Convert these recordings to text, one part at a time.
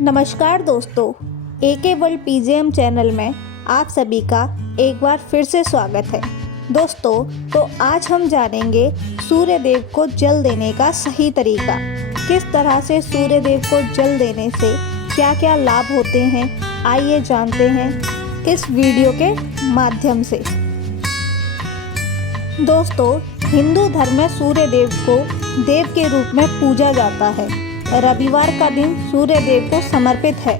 नमस्कार दोस्तों, एके world PGM channel में आप सभी का एक बार फिर से स्वागत है। दोस्तों, तो आज हम जानेंगे सूर्य देव को जल देने का सही तरीका। किस तरह से सूर्य देव को जल देने से क्या क्या लाभ होते हैं, आइए जानते हैं इस वीडियो के माध्यम से। दोस्तों, हिंदू धर्म में सूर्य देव को देव के रूप में पूजा जाता है। रविवार का दिन सूर्य देव को समर्पित है।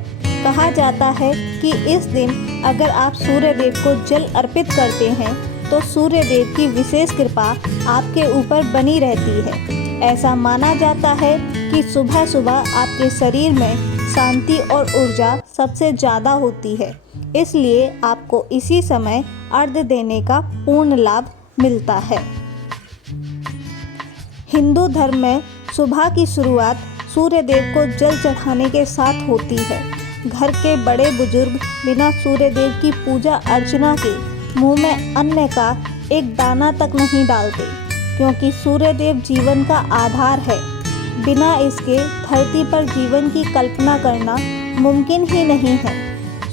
कहा जाता है कि इस दिन अगर आप सूर्य देव को जल अर्पित करते हैं तो सूर्य देव की विशेष कृपा आपके ऊपर बनी रहती है। ऐसा माना जाता है कि सुबह सुबह आपके शरीर में शांति और ऊर्जा सबसे ज़्यादा होती है, इसलिए आपको इसी समय अर्घ्य देने का पूर्ण लाभ मिलता है। हिंदू धर्म में सुबह की शुरुआत सूर्य देव को जल चढ़ाने के साथ होती है। घर के बड़े बुजुर्ग बिना सूर्य देव की पूजा अर्चना के मुंह में अन्न का एक दाना तक नहीं डालते, क्योंकि सूर्य देव जीवन का आधार है। बिना इसके धरती पर जीवन की कल्पना करना मुमकिन ही नहीं है।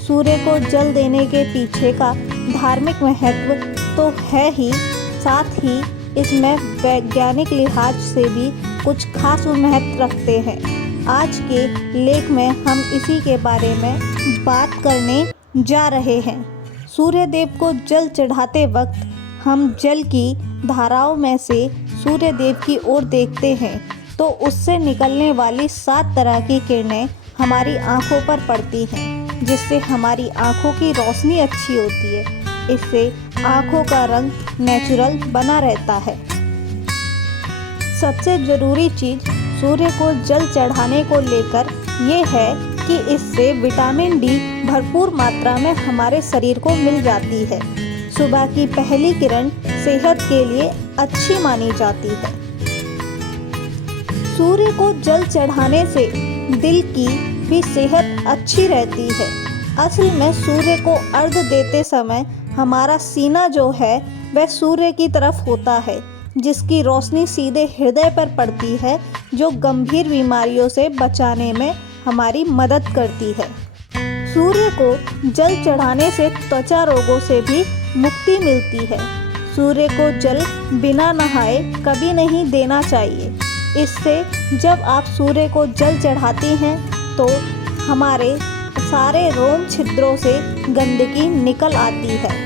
सूर्य को जल देने के पीछे का धार्मिक महत्व तो है ही, साथ ही इसमें वैज्ञानिक लिहाज से भी कुछ खास महत्व रखते हैं। आज के लेख में हम इसी के बारे में बात करने जा रहे हैं। सूर्य देव को जल चढ़ाते वक्त हम जल की धाराओं में से सूर्य देव की ओर देखते हैं तो उससे निकलने वाली 7 तरह की किरणें हमारी आँखों पर पड़ती हैं, जिससे हमारी आँखों की रोशनी अच्छी होती है। इससे आँखों का रंग नेचुरल बना रहता है। सबसे ज़रूरी चीज़ सूर्य को जल चढ़ाने को लेकर ये है कि इससे विटामिन डी भरपूर मात्रा में हमारे शरीर को मिल जाती है। सुबह की पहली किरण सेहत के लिए अच्छी मानी जाती है। सूर्य को जल चढ़ाने से दिल की भी सेहत अच्छी रहती है। असल में सूर्य को अर्घ्य देते समय हमारा सीना जो है वह सूर्य की तरफ होता है, जिसकी रोशनी सीधे हृदय पर पड़ती है, जो गंभीर बीमारियों से बचाने में हमारी मदद करती है। सूर्य को जल चढ़ाने से त्वचा रोगों से भी मुक्ति मिलती है। सूर्य को जल बिना नहाए कभी नहीं देना चाहिए। इससे जब आप सूर्य को जल चढ़ाती हैं तो हमारे सारे रोम छिद्रों से गंदगी निकल आती है।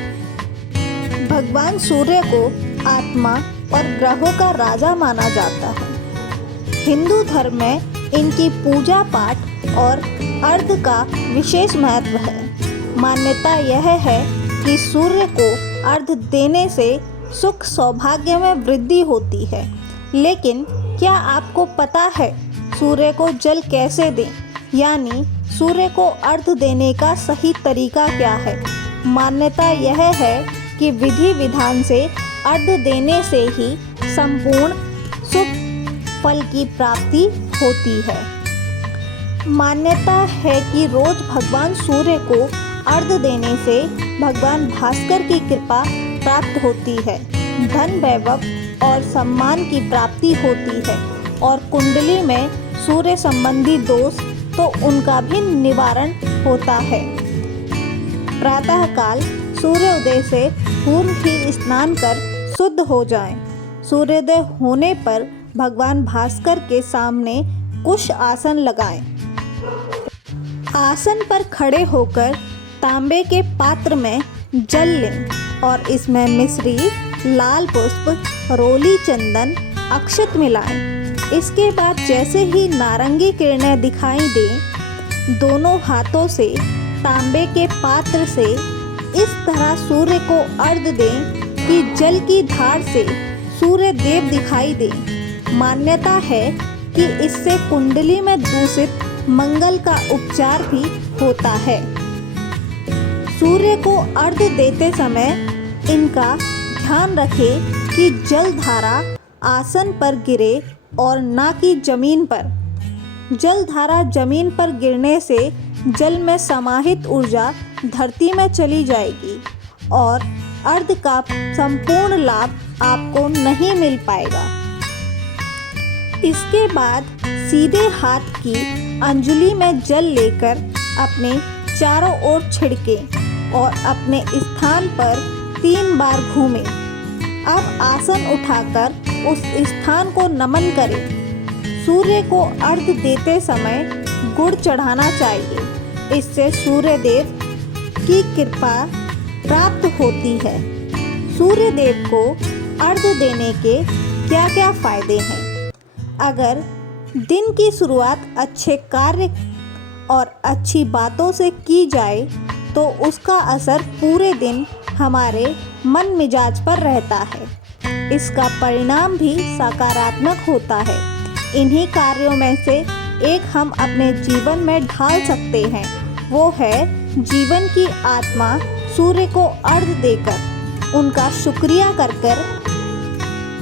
भगवान सूर्य को आत्मा और ग्रहों का राजा माना जाता है। हिंदू धर्म में इनकी पूजा पाठ और अर्घ्य का विशेष महत्व है। मान्यता यह है कि सूर्य को अर्घ्य देने से सुख सौभाग्य में वृद्धि होती है। लेकिन क्या आपको पता है सूर्य को जल कैसे दें, यानी सूर्य को अर्घ्य देने का सही तरीका क्या है? मान्यता यह है कि विधि विधान से अर्घ्य देने से ही संपूर्ण शुभ फल की प्राप्ति होती है। मान्यता है कि रोज भगवान सूर्य को अर्घ्य देने से भगवान भास्कर की कृपा प्राप्त होती है, धन वैभव और सम्मान की प्राप्ति होती है, और कुंडली में सूर्य संबंधी दोष तो उनका भी निवारण होता है। प्रातःकाल सूर्योदय से पूर्व ही स्नान कर शुद्ध हो जाएं। सूर्योदय होने पर भगवान भास्कर के सामने कुश आसन लगाएं। आसन पर खड़े होकर तांबे के पात्र में जल लें और इसमें मिश्री, लाल पुष्प, रोली चंदन, अक्षत मिलाएं। इसके बाद जैसे ही नारंगी किरणें दिखाई दें, दोनों हाथों से तांबे के पात्र से इस तरह सूर्य को अर्घ्य दें कि जल की धार से सूर्य देव दिखाई दे। मान्यता है कि इससे कुंडली में दूषित मंगल का उपचार भी होता है। सूर्य को अर्घ्य देते समय इनका ध्यान रखें कि जल धारा आसन पर गिरे और ना कि जमीन पर। जल धारा जमीन पर गिरने से जल में समाहित ऊर्जा धरती में चली जाएगी और अर्घ्य का संपूर्ण लाभ आपको नहीं मिल पाएगा। इसके बाद सीधे हाथ की अंजलि में जल लेकर अपने चारों ओर छिड़कें और अपने स्थान पर 3 बार घूमें। अब आसन उठाकर उस स्थान को नमन करें। सूर्य को अर्घ्य देते समय गुड़ चढ़ाना चाहिए। इससे सूर्य देव की कृपा प्राप्त होती है। सूर्य देव को अर्घ्य देने के क्या क्या फायदे हैं? अगर दिन की शुरुआत अच्छे कार्य और अच्छी बातों से की जाए तो उसका असर पूरे दिन हमारे मन मिजाज पर रहता है। इसका परिणाम भी सकारात्मक होता है। इन्हीं कार्यों में से एक हम अपने जीवन में ढाल सकते हैं, वो है जीवन की आत्मा सूर्य को अर्घ्य देकर, उनका शुक्रिया कर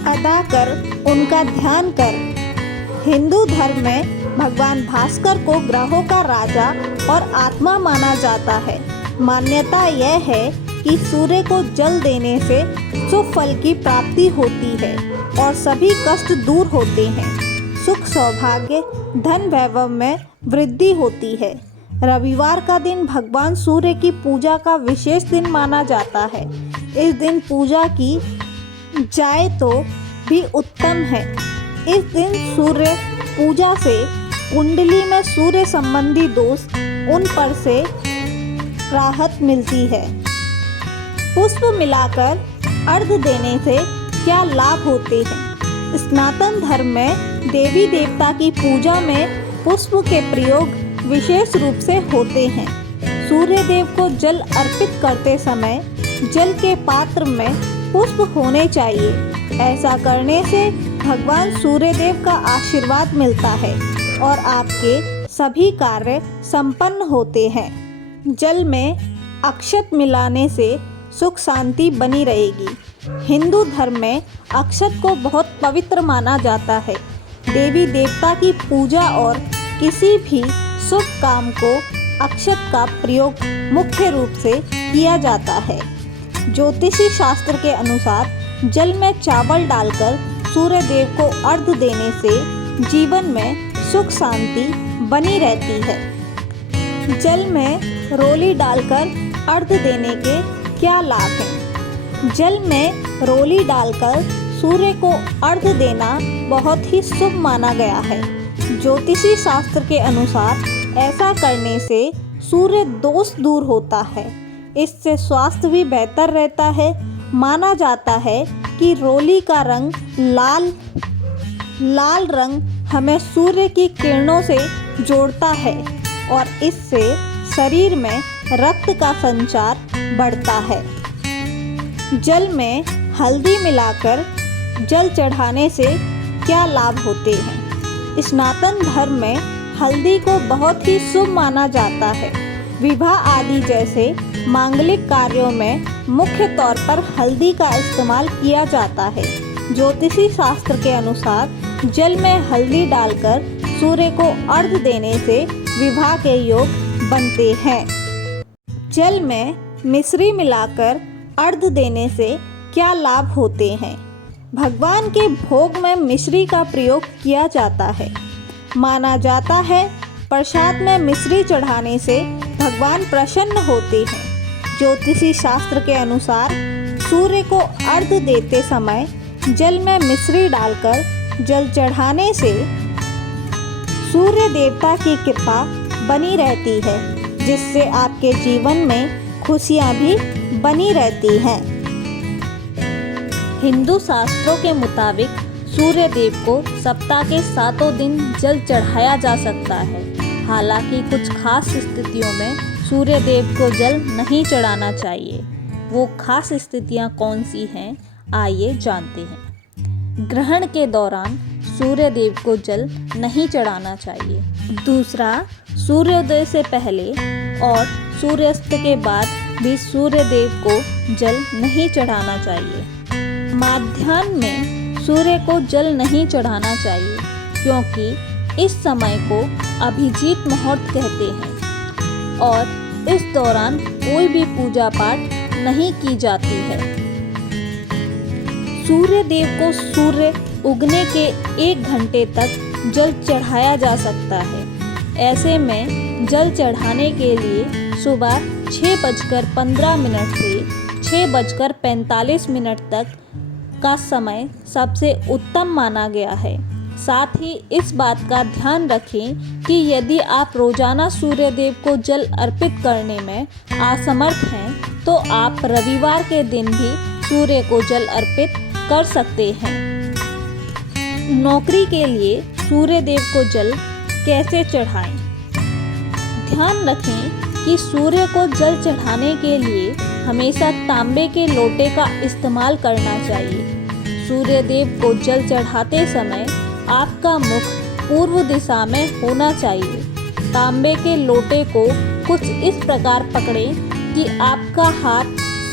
अदा कर, उनका ध्यान कर। हिंदू धर्म में भगवान भास्कर को ग्रहों का राजा और आत्मा माना जाता है। मान्यता यह है कि सूर्य को जल देने से शुभ फल की प्राप्ति होती है और सभी कष्ट दूर होते हैं। सुख सौभाग्य धन वैभव में वृद्धि होती है। रविवार का दिन भगवान सूर्य की पूजा का विशेष दिन माना जाता है। इस दिन पूजा की जाए तो भी उत्तम है। इस दिन सूर्य पूजा से कुंडली में सूर्य संबंधी दोष उन पर से राहत मिलती है। पुष्प मिलाकर अर्घ्य देने से क्या लाभ होते हैं? सनातन धर्म में देवी देवता की पूजा में पुष्प के प्रयोग विशेष रूप से होते हैं। सूर्य देव को जल अर्पित करते समय जल के पात्र में पुष्प होने चाहिए। ऐसा करने से भगवान सूर्य देव का आशीर्वाद मिलता है और आपके सभी कार्य संपन्न होते हैं। जल में अक्षत मिलाने से सुख शांति बनी रहेगी। हिंदू धर्म में अक्षत को बहुत पवित्र माना जाता है। देवी देवता की पूजा और किसी भी शुभ काम को अक्षत का प्रयोग मुख्य रूप से किया जाता है। ज्योतिषी शास्त्र के अनुसार जल में चावल डालकर सूर्य देव को अर्घ्य देने से जीवन में सुख शांति बनी रहती है। जल में रोली डालकर अर्घ्य देने के क्या लाभ हैं? जल में रोली डालकर सूर्य को अर्घ्य देना बहुत ही शुभ माना गया है। ज्योतिषी शास्त्र के अनुसार ऐसा करने से सूर्य दोष दूर होता है। इससे स्वास्थ्य भी बेहतर रहता है। माना जाता है कि रोली का रंग लाल रंग हमें सूर्य की किरणों से जोड़ता है और इससे शरीर में रक्त का संचार बढ़ता है। जल में हल्दी मिलाकर जल चढ़ाने से क्या लाभ होते हैं? सनातन धर्म में हल्दी को बहुत ही शुभ माना जाता है। विवाह आदि जैसे मांगलिक कार्यों में मुख्य तौर पर हल्दी का इस्तेमाल किया जाता है। ज्योतिषी शास्त्र के अनुसार जल में हल्दी डालकर सूर्य को अर्घ्य देने से विवाह के योग बनते हैं। जल में मिश्री मिलाकर अर्घ्य देने से क्या लाभ होते हैं? भगवान के भोग में मिश्री का प्रयोग किया जाता है। माना जाता है प्रसाद में मिश्री चढ़ाने से भगवान प्रसन्न होते हैं। ज्योतिषी शास्त्र के अनुसार सूर्य को अर्घ्य देते समय जल में मिश्री डालकर जल चढ़ाने से सूर्य देवता की कृपा बनी रहती है, जिससे आपके जीवन में खुशियां भी बनी रहती हैं। हिंदू शास्त्रों के मुताबिक सूर्य देव को सप्ताह के 7 दिन जल चढ़ाया जा सकता है। हालांकि कुछ खास स्थितियों में सूर्य देव को जल नहीं चढ़ाना चाहिए। वो खास स्थितियां कौन सी हैं, आइए जानते हैं। ग्रहण के दौरान सूर्य देव को जल नहीं चढ़ाना चाहिए। दूसरा, सूर्योदय से पहले और सूर्यास्त के बाद भी सूर्य देव को जल नहीं चढ़ाना चाहिए। माध्याह्न में सूर्य को जल नहीं चढ़ाना चाहिए, क्योंकि इस समय को अभिजीत मुहूर्त कहते हैं और इस दौरान कोई भी पूजा पाठ नहीं की जाती है। सूर्य देव को सूर्य उगने के 1 घंटे तक जल चढ़ाया जा सकता है। ऐसे में जल चढ़ाने के लिए सुबह 6:15 से 6:45 तक का समय सबसे उत्तम माना गया है। साथ ही इस बात का ध्यान रखें कि यदि आप रोजाना सूर्यदेव को जल अर्पित करने में असमर्थ हैं तो आप रविवार के दिन भी सूर्य को जल अर्पित कर सकते हैं। नौकरी के लिए सूर्यदेव को जल कैसे चढ़ाएं? ध्यान रखें कि सूर्य को जल चढ़ाने के लिए हमेशा तांबे के लोटे का इस्तेमाल करना चाहिए। सूर्यदेव को जल चढ़ाते समय आपका मुख पूर्व दिशा में होना चाहिए। तांबे के लोटे को कुछ इस प्रकार पकड़ें कि आपका हाथ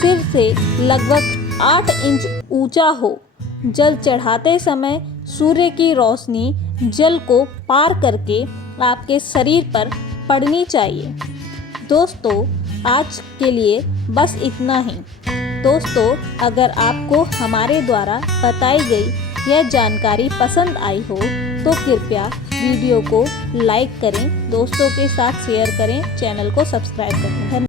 सिर से लगभग 8 इंच ऊंचा हो। जल चढ़ाते समय सूर्य की रोशनी जल को पार करके आपके शरीर पर पड़नी चाहिए। दोस्तों, आज के लिए बस इतना ही। दोस्तों, अगर आपको हमारे द्वारा बताई गई यह जानकारी पसंद आई हो तो कृपया वीडियो को लाइक करें, दोस्तों के साथ शेयर करें, चैनल को सब्सक्राइब करें। धन्यवाद।